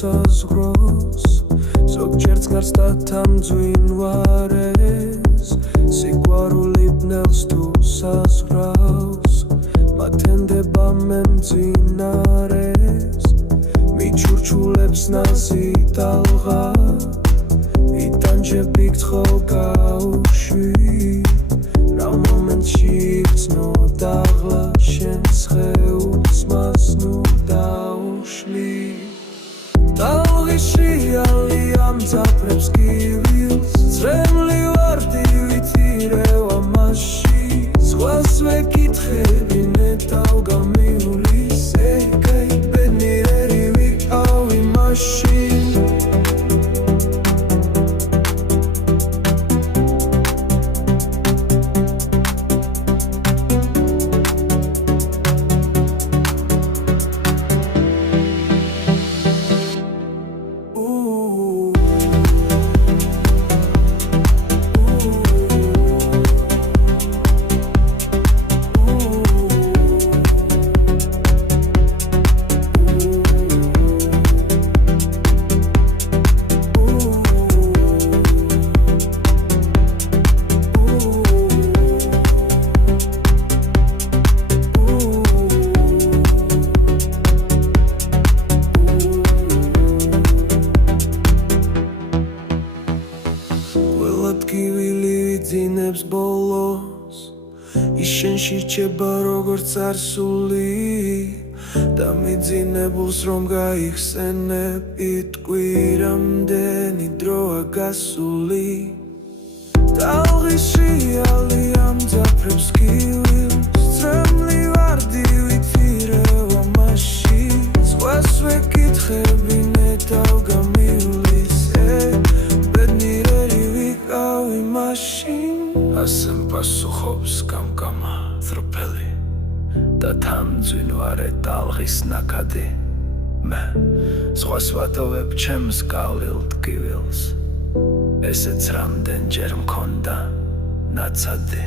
Სასაზღვროს ზოგჯერც გარს დათამძვინვარეს სიყვარული ბნელს თუ საზღვრავს მათენდება მემძინარეს მიჩურჩულებს ნაზი ტალღა იტანჯებ იქთხო გაუშვი რა მომენტში იქცნო დაღლა შენს ხეულს მას ნუ დაუშვი ტალღის შიალი ამძაფრებს კივილს ძრემლი ვარდი ვითირევა მასში სხვას ვეკითხები ნეტავ გამიulis ეკაი ბედნიერი ვიყავი მაშინ ძინებს ბოლოს ის შენში რჩება როგორც წარსული და მიძინებულს რომ გაიხსენებ იტყვი რამდენი დროა გასული ტალღის შიალი ამძაფრებს კივილს ძრემლი ვარდი ვითირევა მასში სხვას ვეკითხები ნეტავ გამიulis ბედნიერი ვიყავი მაშინ ასემ პასუხობს კამკამა თროფელი და თამძვინვარე ტალღის ნაკადი მე სხვას ვატოვებ ჩემს გავლილ ტკივილს ესეც რამდენჯერ მქონდა ნაცადი